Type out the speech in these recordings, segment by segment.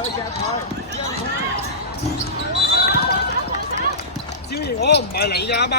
招完我唔係你㗎啱啱。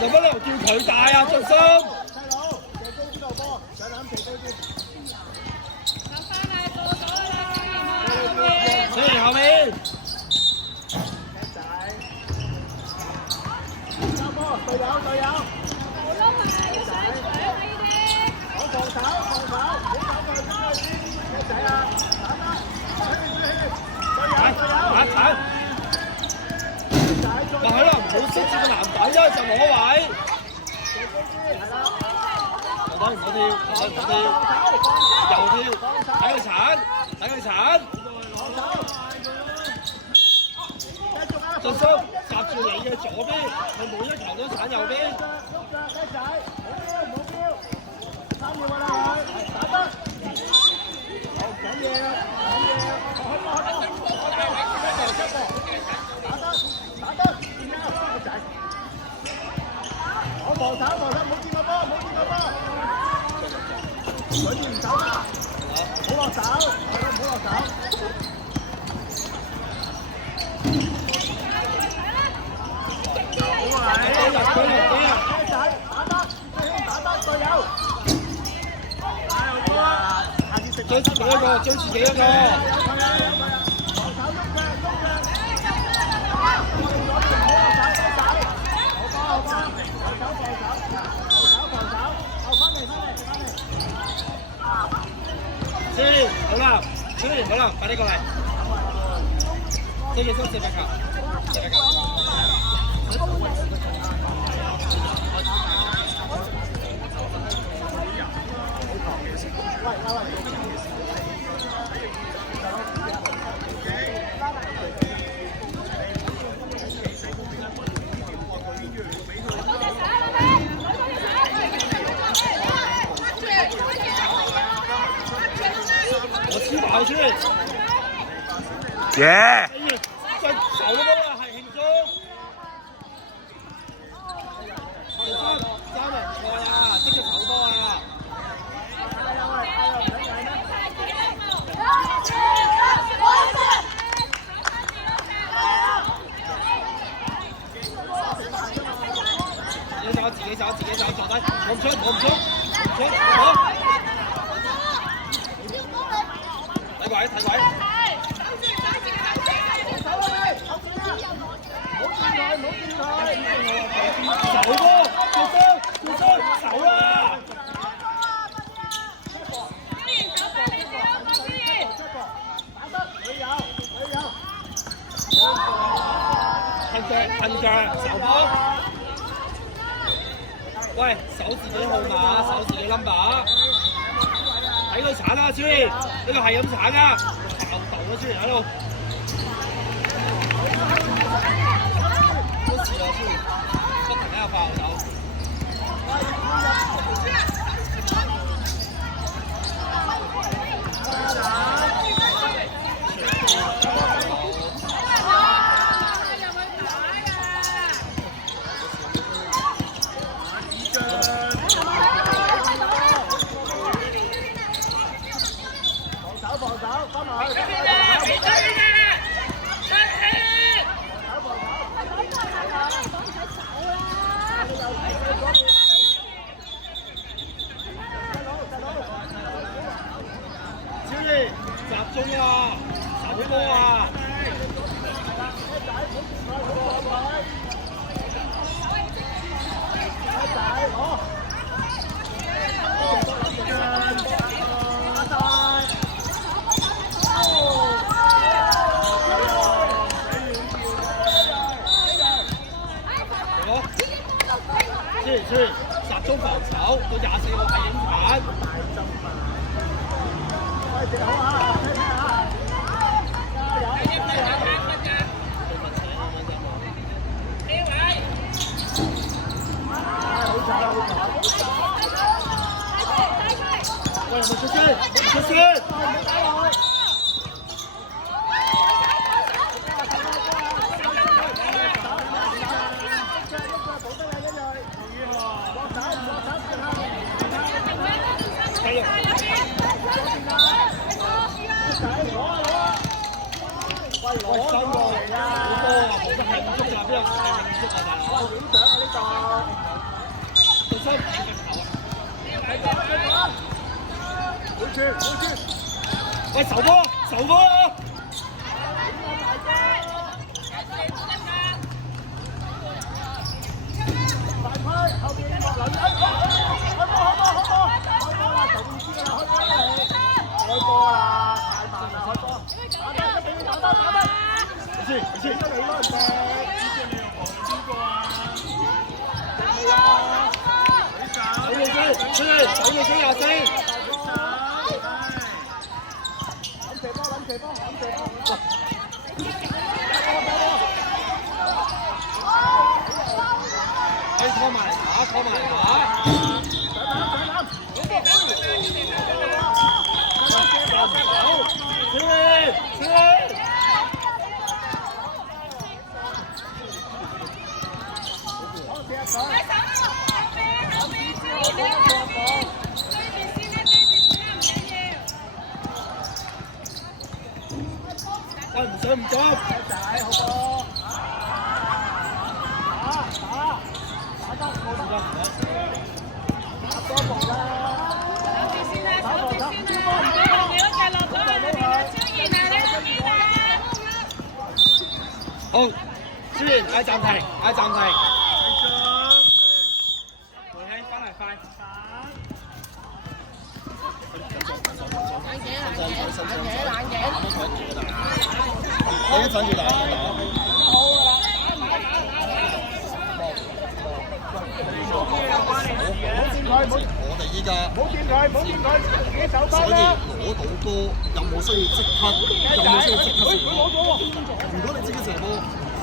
有乜理由叫佢帶啊？進心。雖然後面。咪係咯，唔好先至個男仔啫，就攞位。唔好跳，又跳，睇佢鏟，進心夾住你嘅左邊，佢每一球都鏟右邊。防守，唔好見個波，佢唔走啦，唔好落手，唔好落手。佢嚟，仔打得隊友。追自己一個，好啦，快啲過嚟。4球。我黐埋出嚟。耶！再手都啊，係慶祝。三人賽啊，即係手波啊！自己走，坐低，我唔出，睇位。手波，手啦！噴腳，手波。喂，守自己號碼，守自己 number， 睇佢鏟啦，超呢個係咁鏟噶，爆豆啊，超喺度。都似啦，超不停喺度爆豆。集中啊！手波啊！是集中防守，到24號係影彈。喂，冇出聲，冇出聲。喂，收過好多啊！冇得慶祝啊！邊有慶祝啊？大佬，影相啊呢度，個心唔應該投啊！好處，好處。喂，手波，手波啊！大批後邊落嚟，開波啦！就唔知啦，開波啦！太慢啦，開波！打得！你先，你先。你咯，唔係。你又防邊個啊？係啊！手要追，出去，手要追24。諗射波，諗射波，諗射波。可以拖埋嚟打，拖埋嚟打。喂，唔想唔急，仔好波，打得冇得，打多步啦，守住先啦，守住先啦，你嗰隻落咗去裏邊啦，超然啊，你嗰邊啊，好，超然，嗌暫停，嗌暫停，回氣翻嚟快。我一陣要打。我哋依家冇掂佢，冇掂佢，自己手翻啦。所以攞到波，有冇需要即刻？有冇需要即刻射波？如果你自己射波，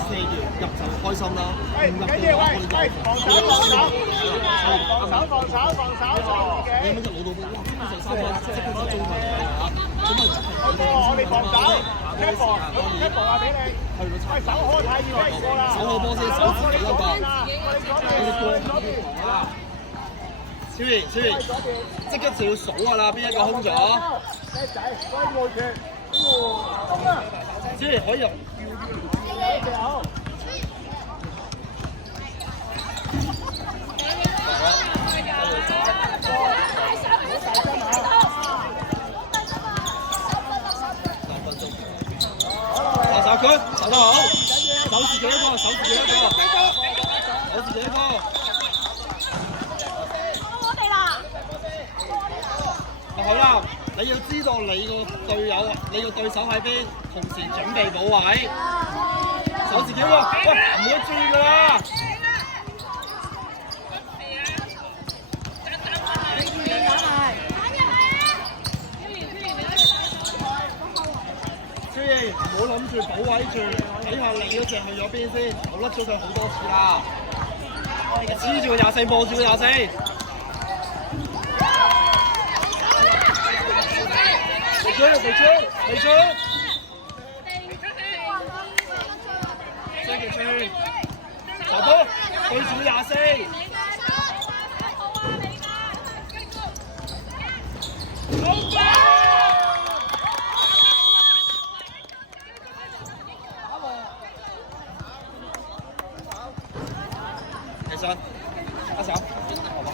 射完入就開心啦。唔入嘅話，我哋防守，你咪就攞到波，哇！基本上3分，即刻就中佢啦。咁啊，我哋防守。一步啊！俾你，喂手開太遠啦，過啦，手開波先，手自己嗰個，我哋過邊啊！超然，即刻就要數㗎啦，邊一個空咗？叻仔，該過住，超然可以入。手拳手得好，守自己一個，守自己一個，守自己一個。我哋啦，好啦，你要知道你個隊友、你個對手喺邊，同時準備補位，守自己一個。喂，唔好追㗎啦。唔好諗住補位住，睇下你嗰隻去咗邊先，我甩咗佢好多次啦。黐住個24，望住個24。未出。追佢，球波對住個24。起身，一手，好唔好？